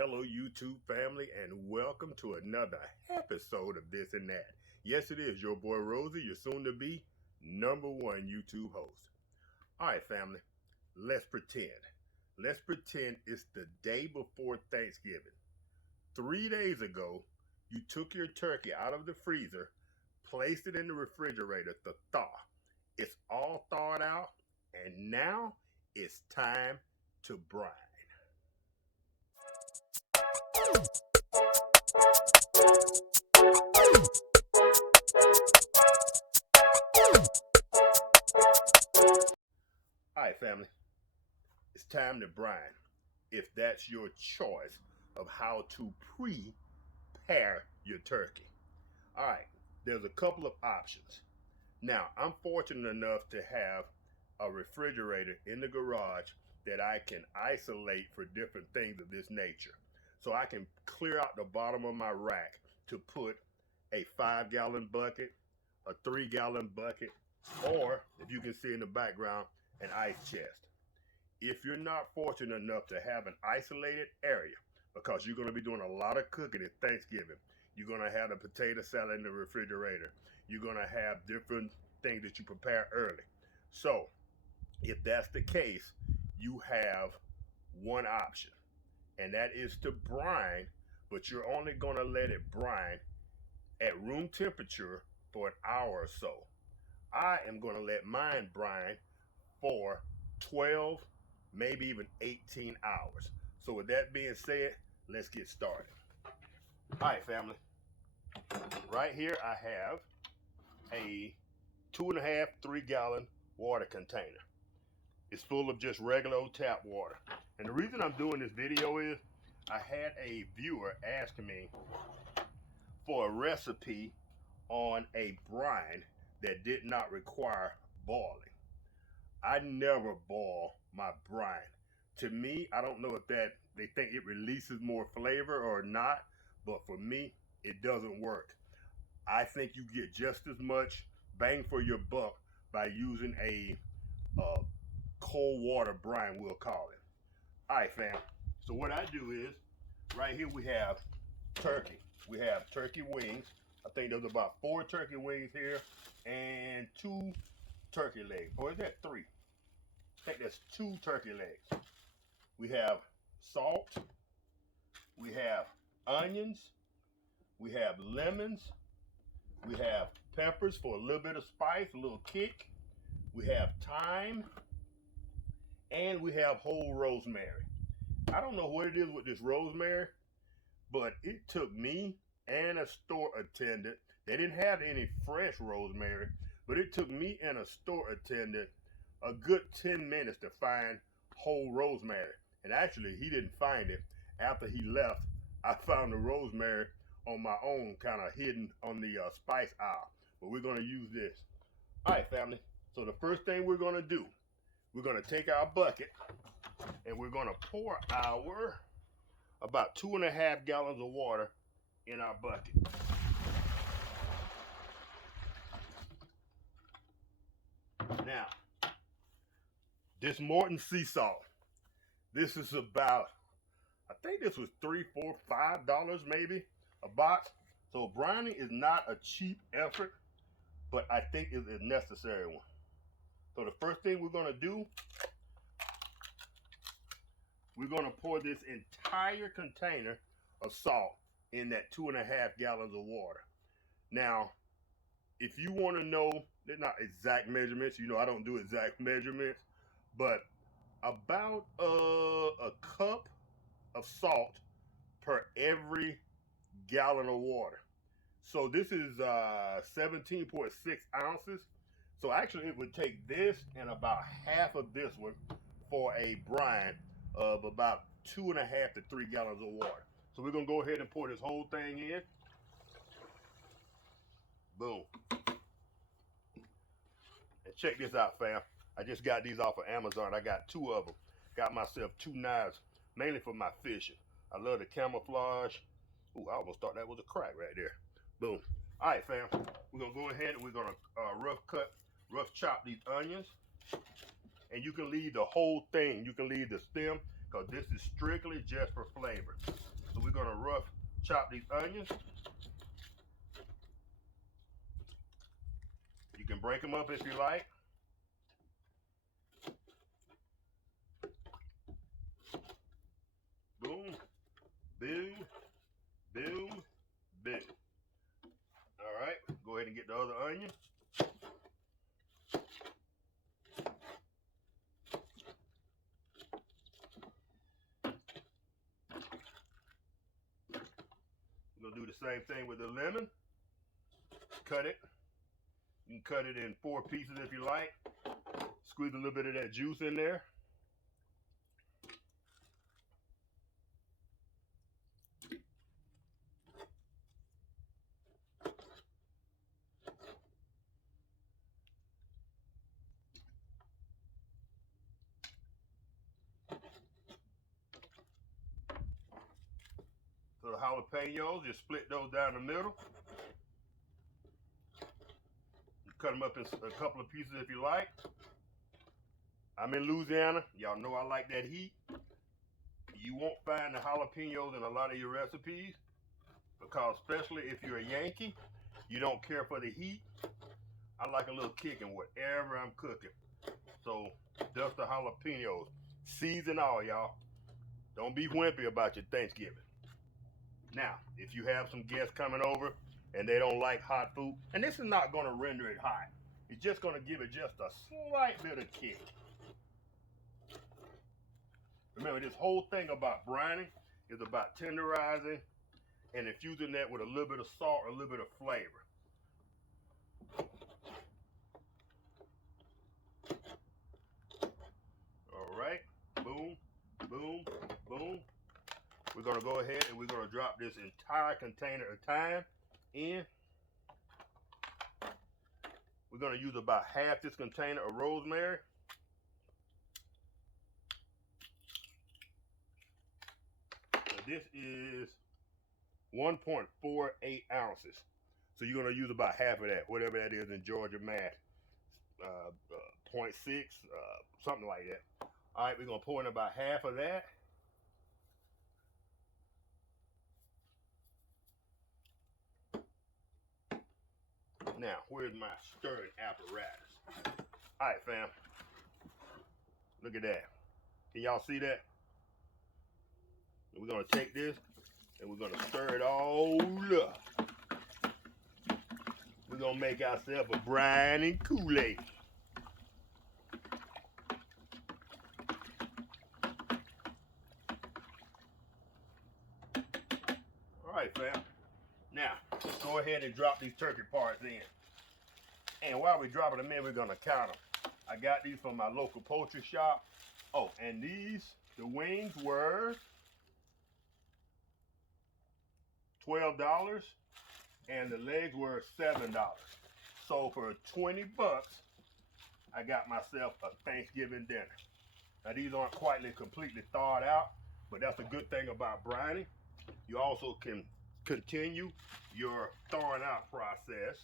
Hello, YouTube family, and welcome to another episode of This and That. Yes, it is your boy Rosie, your soon to be #1 YouTube host. All right, family, let's pretend. Let's pretend it's the day before Thanksgiving. 3 days ago, you took your turkey out of the freezer, placed it in the refrigerator to thaw. It's all thawed out, and now it's time to brine. All right, family, it's time to brine if that's your choice of how to prepare your turkey. All right, there's a couple of options. Now, I'm fortunate enough to have a refrigerator in the garage that I can isolate for different things of this nature. So I can clear out the bottom of my rack to put a 5-gallon bucket, a 3-gallon bucket, or if you can see in the background, an ice chest. If you're not fortunate enough to have an isolated area, because you're going to be doing a lot of cooking at Thanksgiving, you're going to have a potato salad in the refrigerator, you're going to have different things that you prepare early. So if that's the case, you have one option, and that is to brine, but you're only going to let it brine at room temperature for an hour or so. I am going to let mine brine for 12, maybe even 18 hours. So with that being said, let's get started. All right, family. Right here I have a 2.5, 3-gallon water container. It's full of just regular old tap water. And the reason I'm doing this video is I had a viewer ask me for a recipe on a brine that did not require boiling. I never boil my brine. To me, I don't know if that they think it releases more flavor or not, but for me, it doesn't work. I think you get just as much bang for your buck by using a cold water brine, we'll call it. All right, fam. So what I do is, right here we have turkey. We have turkey wings. I think there's about 4 turkey wings here and 2 turkey legs. Or is that 3? I think that's 2 turkey legs. We have salt. We have onions. We have lemons. We have peppers for a little bit of spice, a little kick. We have thyme. And we have whole rosemary. I don't know what it is with this rosemary, but it took me and a store attendant. They didn't have any fresh rosemary, but it took me and a store attendant a good 10 minutes to find whole rosemary. And actually, he didn't find it. After he left, I found the rosemary on my own, kind of hidden on the spice aisle. But we're going to use this. All right, family. So the first thing we're going to do, we're going to take our bucket and we're going to pour our about 2.5 gallons of water in our bucket. Now, this Morton sea salt, this is about, I think this was $3, $4, $5 maybe a box. So brining is not a cheap effort, but I think it's a necessary one. So the first thing we're going to do, we're going to pour this entire container of salt in that 2.5 gallons of water. Now, if you want to know, they're not exact measurements. You know, I don't do exact measurements, but about a cup of salt per every gallon of water. So this is 17.6 ounces. So actually it would take this and about half of this one for a brine of about 2.5 to 3 gallons of water. So we're gonna go ahead and pour this whole thing in. Boom. And check this out, fam. I just got these off of Amazon. I got 2 of them. Got myself 2 knives, mainly for my fishing. I love the camouflage. Ooh, I almost thought that was a crack right there. Boom. All right, fam. We're gonna go ahead and we're gonna rough chop these onions. And you can leave the whole thing. You can leave the stem. because this is strictly just for flavor. So we're gonna rough chop these onions. You can break them up if you like. Boom, boom, boom, boom. All right, go ahead and get the other onion. We're gonna do the same thing with the lemon. Cut it. You can cut it in 4 pieces if you like. Squeeze a little bit of that juice in there. So the jalapenos, just split those down the middle. You cut them up in a couple of pieces if you like. I'm in Louisiana. Y'all know I like that heat. You won't find the jalapenos in a lot of your recipes because especially if you're a Yankee, you don't care for the heat. I like a little kick in whatever I'm cooking. So dust the jalapenos. Season all, y'all. Don't be wimpy about your Thanksgiving. Now, if you have some guests coming over and they don't like hot food, and this is not going to render it hot. It's just going to give it just a slight bit of kick. Remember, this whole thing about brining is about tenderizing and infusing that with a little bit of salt, a little bit of flavor. All right, boom, boom, boom. We're gonna go ahead and we're gonna drop this entire container of thyme in. We're gonna use about half this container of rosemary. And this is 1.48 ounces. So you're gonna use about half of that, whatever that is in Georgia math. 0.6, something like that. All right, we're gonna pour in about half of that. Now, where's my stirring apparatus? All right, fam. Look at that. Can y'all see that? We're gonna take this and we're gonna stir it all up. We're gonna make ourselves a brine and Kool-Aid. All right, fam. Now, let's go ahead and drop these turkey parts in. And while we're dropping them in, we're gonna count them. I got these from my local poultry shop. Oh, and these, the wings were $12 and the legs were $7. So for 20 bucks, I got myself a Thanksgiving dinner. Now these aren't quite completely thawed out, but that's a good thing about brining. You also can continue your thawing out process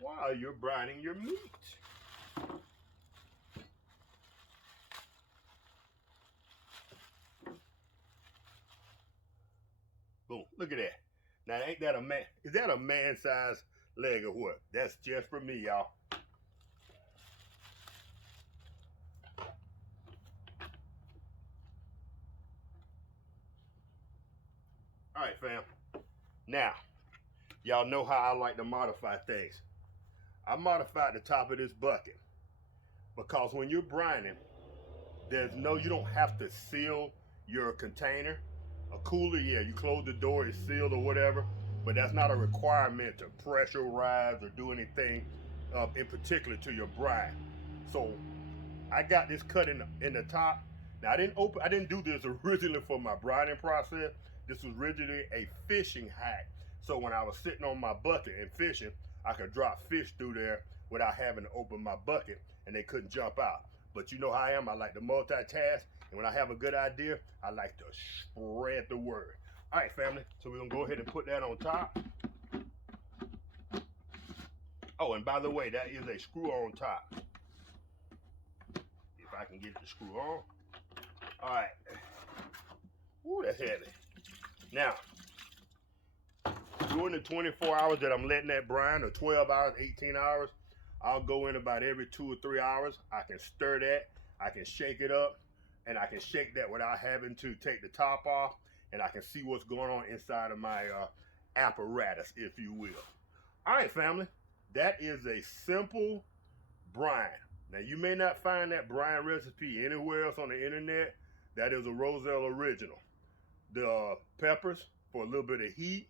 while you're brining your meat. Boom, look at that. Now ain't that a man, is that a man-sized leg or what? That's just for me, y'all. All right, fam. Now, y'all know how I like to modify things. I modified the top of this bucket because when you're brining, you don't have to seal your container. A cooler, yeah, you close the door, it's sealed or whatever, but that's not a requirement to pressurize or do anything in particular to your brine. So I got this cut in the top. Now I didn't do this originally for my brining process. This was originally a fishing hack. So when I was sitting on my bucket and fishing, I could drop fish through there without having to open my bucket and they couldn't jump out. But you know how I am, I like to multitask, and when I have a good idea, I like to spread the word. All right, family, so we're gonna go ahead and put that on top. Oh, and by the way, that is a screw on top. If I can get it to screw on. All right. Ooh, that's heavy. Now, during the 24 hours that I'm letting that brine, or 12 hours, 18 hours, I'll go in about every 2 or 3 hours. I can stir that, I can shake it up, and I can shake that without having to take the top off, and I can see what's going on inside of my apparatus, if you will. All right, family, that is a simple brine. Now, you may not find that brine recipe anywhere else on the internet. That is a Roselle original. The peppers for a little bit of heat,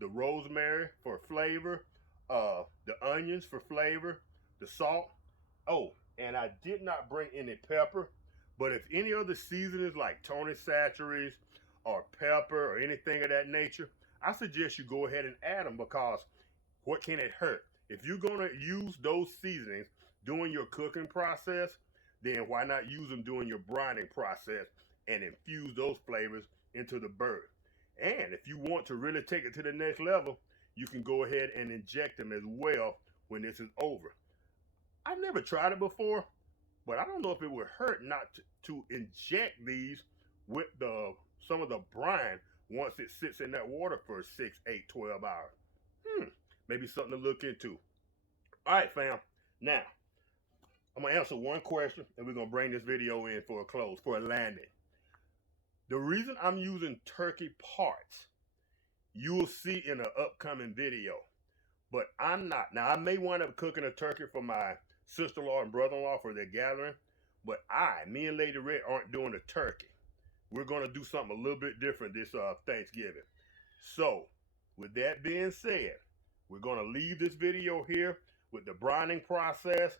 the rosemary for flavor, the onions for flavor, the salt. Oh, and I did not bring any pepper, but if any other seasonings like Tony Chachere's or pepper or anything of that nature, I suggest you go ahead and add them, because what can it hurt? If you're going to use those seasonings during your cooking process, then why not use them during your brining process and infuse those flavors into the bird? And if you want to really take it to the next level, you can go ahead and inject them as well when this is over. I've never tried it before, but I don't know if it would hurt not to inject these with some of the brine once it sits in that water for 6, 8, 12 hours. Maybe something to look into. All right, fam. Now, I'm going to answer one question, and we're going to bring this video in for a close, for a landing. The reason I'm using turkey parts, you will see in an upcoming video, but I'm not. Now, I may wind up cooking a turkey for my sister-in-law and brother-in-law for their gathering, but me and Lady Red aren't doing a turkey. We're going to do something a little bit different this Thanksgiving. So, with that being said, we're going to leave this video here with the brining process.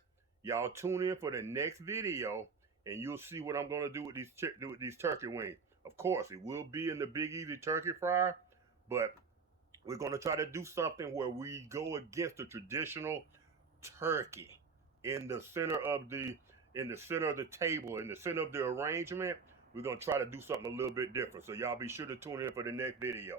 Y'all tune in for the next video, and you'll see what I'm going to do with these turkey wings. Of course, it will be in the Big Easy turkey fryer, but we're going to try to do something where we go against the traditional turkey in the center of the table, in the center of the arrangement. We're going to try to do something a little bit different. So y'all be sure to tune in for the next video.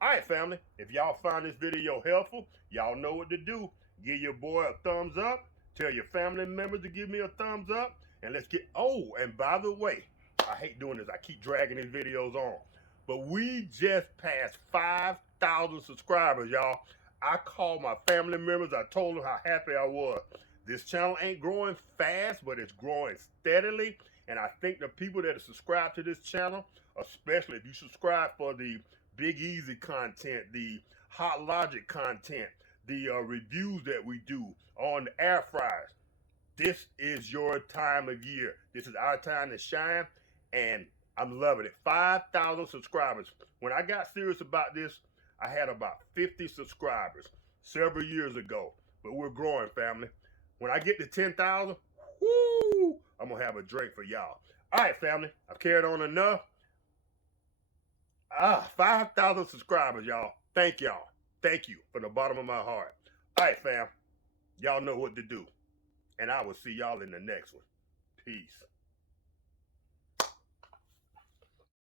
All right, family, if y'all found this video helpful, y'all know what to do. Give your boy a thumbs up. Tell your family members to give me a thumbs up. And let's get, oh, and by the way, I hate doing this. I keep dragging these videos on. But we just passed 5,000 subscribers, y'all. I called my family members. I told them how happy I was. This channel ain't growing fast, but it's growing steadily. And I think the people that are subscribed to this channel, especially if you subscribe for the Big Easy content, the Hot Logic content, the reviews that we do on the air fryers, this is your time of year. This is our time to shine, and I'm loving it. 5,000 subscribers. When I got serious about this, I had about 50 subscribers several years ago, but we're growing, family. When I get to 10,000, whoo, I'm going to have a drink for y'all. All right, family, I've carried on enough. 5,000 subscribers, y'all. Thank y'all. Thank you from the bottom of my heart. All right, fam. Y'all know what to do. And I will see y'all in the next one. Peace.